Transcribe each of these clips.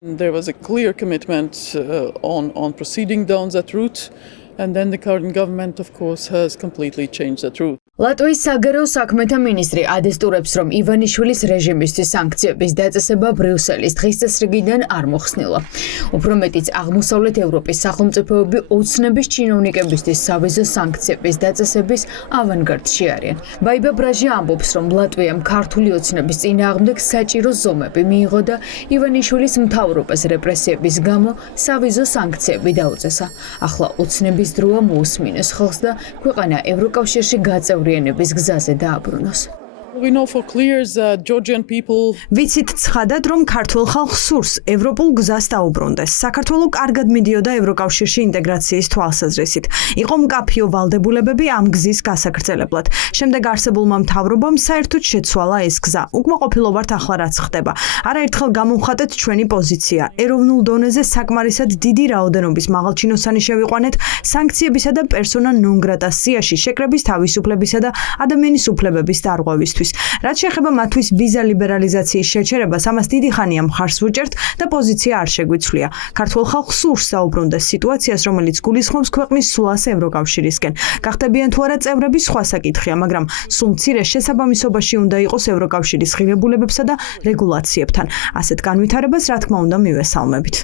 There was a clear commitment on proceeding down that route, and then the current government, of course, has completely changed that route. ლატვიის საგარეო საქმეთა მინისტრი ადესტურებს, რომ ივანიშვილის რეჟიმისთვის სანქციების დაწესება ბრიუსელის დღის წესრიგიდან არ მოხსნილა. უფრო მეტიც, აღმოსავლეთ ევროპის სახელმწიფოები ოცნების ჩინოვნიკებისთვის სავიზო სანქციების დაწესების ავანგარდში არიან. ბაიბა ბრაჟია ამბობს, რომ ლატვიამ ქართული ოცნების წინააღმდეგ საჭირო ზომები მიიღო და ივანიშვილის მთავრობას რეპრესიების გამო სავიზო სანქციები დაუწესა. ახლა ოცნების დროა მოусმინოს ხალხს და ქვეყანა ევროკავშირში გაწევრიანების გზაზე დააბრუნოს. We know for clear that Georgian people ვიცით ცხადად, რომ ქართულ ხალხს სურს ევროპულ გზას დაუბრუნდეს. საქართველო კარგად მიდიოდა ევროკავშირში ინტეგრაციის თვალსაზრისით. იყო მკაფიო ვალდებულებები ამ გზის გასაგრძელებლად. შემდეგ არსებულმა მთავრობამ საერთოდ შეცვალა ეს გზა. უკმაყოფილო ვართ ახლა რაც ხდება. არაერთხელ გამოვხატეთ ჩვენი პოზიცია. ეროვნულ დონეზე საკმარისად დიდი რაოდენობის მაღალჩინოსანი შევიყვანეთ სანქციებისა და პერსონა ნონ გრატას სიაში შეკრების თავისუფლებისა და ადამიანის უფლებების დარღვევისთვის. რაც შეეხება მათთვის ვიზა ლიბერალიზაციის შეჩერებას, ამას დიდი ხანია მხარს ვუჭერთ და პოზიცია არ შეგვიცვლია. ქართულ ხალხს სურს დაუბრუნდეს სიტუაციას, რომელიც გულისხმობს ქვეყნის სულას ევროკავშირისკენ. გახდებიან თუ არა წევრები სხვა საკითხია, მაგრამ სულ მცირე შესაბამისობაში უნდა იყოს ევროკავშირის ღირებულებებსა და რეგულაციებთან. ასეთ განვითარებას, რა თქმა უნდა, მივესალმებით.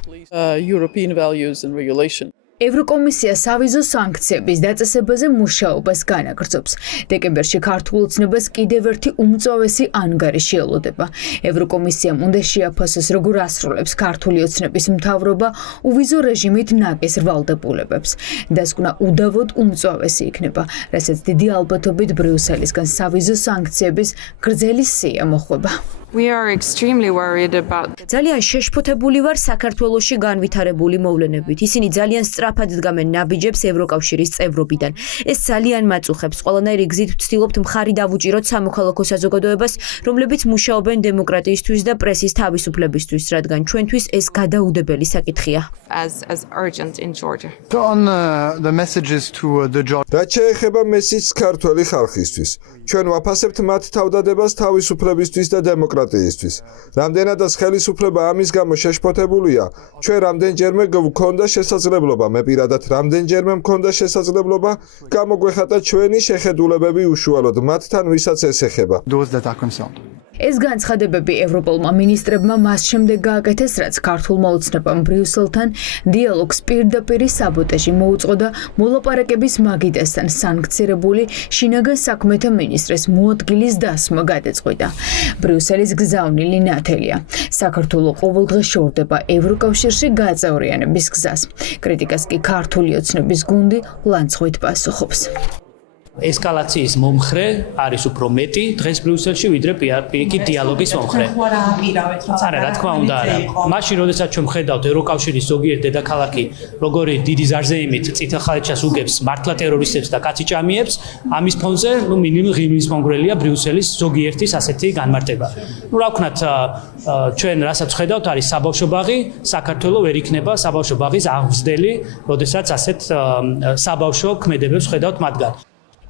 European values and regulation. ევროკომისია სავიზო სანქციების დაწესებაზე მუშაობას განაგრძობს. დეკემბერში ქართულ ოცნებას კიდევ ერთი უმწვავესი ანგარიში ელოდება. ევროკომისიამ უნდა შეაფასოს, როგორ ასრულებს ქართული ოცნების მთავრობა უვიზო რეჟიმით ნაკის ვალდებულებებს. დასკვნა უდავოდ უმწვავესი იქნება, რასაც დიდი ალბათობით ბრიუსელისგან სავიზო სანქციების გრძელი სია მოხვება. We are extremely worried about ძალიან შეშფოთებული ვარ საქართველოში განვითარებული მოვლენებით. ისინი ძალიან სწრაფად დგამენ ნაბიჯებს ევროკავშირის წევრობიდან. ეს ძალიან მაწუხებს. ყველანაირი გზით ვცდილობთ მხარი დავუჭიროთ სამოქალაქო საზოგადოებას, რომლებიც მუშაობენ დემოკრატიისთვის და პრესის თავისუფლებისთვის, რადგან ჩვენთვის ეს გადაუდებელი საკითხია. as urgent in Georgia. On the messages to the და შეეხება მესიჯს ქართველი ხალხისთვის. ჩვენ ვაფასებთ მათ თავდადებას თავისუფლებისთვის და დემოკრატიისთვის. რამდენადაც ხელისუფლება ამის გამო შეშფოთებულია, ჩვენ რამდენჯერმე გვქონდა შესაძლებლობა, მე პირადად რამდენჯერმე მქონდა შესაძლებლობა გამოგვეხატა ჩვენი შეხედულებები უშუალოდ მათთან, ვისაც ეს ეხება. those that are concerned. ეს განცხადებები ევროპულმა მინისტრებმა მას შემდეგ გააკეთეს, რაც ქართულმა ოცნებამ ბრიუსელთან დიალოგს პირდაპირი საბოტაჟი მოუწყო და მოლაპარაკების მაგიდასთან სანქცირებული შინაგან საქმეთა მინისტრის მოადგილის დასმა გადაწყვიტა. ბრიუსელის გზავნილი ნათელია. საქართველო ყოველდღე შორდება ევროკავშირში გაწევრიანების გზას. კრიტიკას კი ქართული ოცნების გუნდი ლანცხვით პასუხობს. ესკალაციის მომხრე არის უფრო მეტი დღეს ბრიუსელში, ვიდრე პირიქით დიალოგის მომხრე. არა, რა თქმა უნდა, არა. მაშინ, როდესაც ჩვენ ხედავთ ევროკავშირის ზოგიერთ დედაქალაქი, როგორი დიდი ზარზეიმით წითელ ხალიჩას უგებს მართლა ტერორისტებს და კაციჭამიებს, ამის ფონზე, მინიმუმ ღიმის მომგვრელია ბრიუსელის ზოგიერთის ასეთი განმარტება. რა ვქნათ, ჩვენ რასაც ხედავთ არის საბავშვო ბაღი, საქართველო ვერ იქნება საბავშვო ბაღის აღმზრდელი, როდესაც ასეთ საბავშვო ქმედებებს ხედავთ მათგან.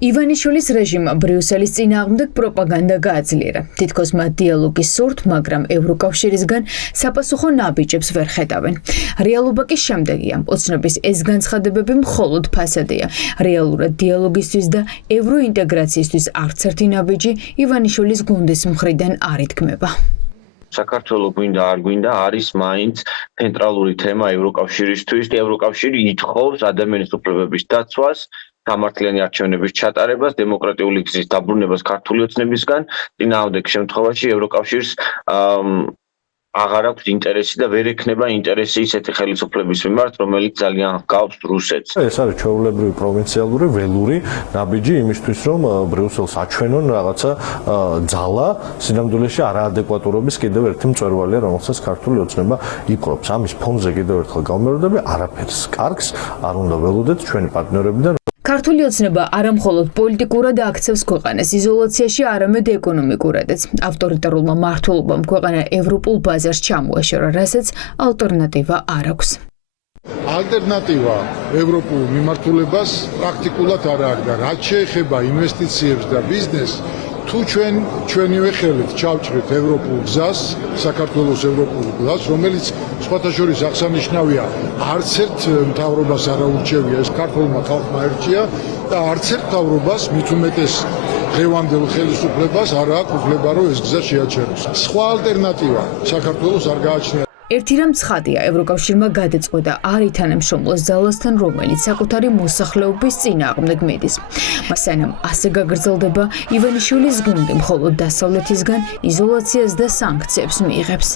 ივანიშვილის რეჟიმმა ბრიუსელის წინააღმდეგ პროპაგანდა გააძლიერა. თითქოს მათ დიალოგის სურთ, მაგრამ ევროკავშირისგან საპასუხო ნაბიჯებს ვერ ხედავენ. რეალობა კი შემდეგია. ოცნების ეს განცხადებები მხოლოდ ფასადია. რეალურად დიალოგისთვის და ევროინტეგრაციისთვის არც ერთი ნაბიჯი ივანიშვილის გუნდის მხრიდან არ ითქმება. საქართველო გვინდა არ გვინდა არის მაინც ცენტრალური თემა ევროკავშირისთვის და ევროკავშირი ითხოვს ადამიანის უფლებების დაცვას, გამართლიანი არჩევნების ჩატარებას, დემოკრატიული გზის დაბრუნებას ქართული ოცნებისგან, წინააღმდეგ შემთხვევაში ევროკავშირს აღარ აქვს ინტერესი და ვერ ექნება ინტერესი ისეთი ხელისუფლების მიმართ, რომელიც ძალიან ჰგავს რუსეთს. ეს არის ჩვეულებრივი პროვინციალური ველური ნაბიჯი იმისთვის, რომ ბრიუსელს აჩვენონ რაღაცა ძალა, სინამდვილეში არაადეკვატურობის კიდევ ერთი მწვერვალია, რომელსაც ქართული ოცნება იპყრობს. ამის ფონზე კიდევ ერთხელ გავიმეორდები, არაფერს კარგს არ უნდა ველოდეთ ჩვენი პარტნიორებიდან. ქართული ოცნება არა მხოლოდ პოლიტიკურად აქცევს ქვეყანას იზოლაციაში, არამედ ეკონომიკურადაც. ავტორიტარულმა მმართველობამ ქვეყანა ევროპულ ბაზარს ჩამოაშორა, რასაც ალტერნატივა არ აქვს. ალტერნატივა ევროპულ მიმართულებას პრაქტიკულად არ არის და რაც შეეხება ინვესტიციებს და ბიზნესს, თუ ჩვენივე ხელით ჩავჭრით ევროპულ გზას, საქართველოს ევროპულ გზას, რომელიც სხვათა შორის აღსანიშნავია, არც ერთ მთავრობას არ აურჩევია, ეს ქართულმა ხალხმა ერჩია და არც ერთ მთავრობას მით უმეტეს დღევანდელ ხელისუფლებას არ აქვს უფლება, რომ ეს გზა შეაჩეროს. სხვა ალტერნატივა საქართველოს არ გააჩნია. ერთი რამ ცხადია, ევროკავშირმა გადაწყვეტა არ ითანამშრომლოს ძალასთან, რომელიც საკუთარი მოსახლეობის წინააღმდეგ მიდის. სანამ ასე გაგრძელდება, ივანიშვილის გუნდი მხოლოდ დასავლეთისგან იზოლაციას და სანქციებს მიიღებს.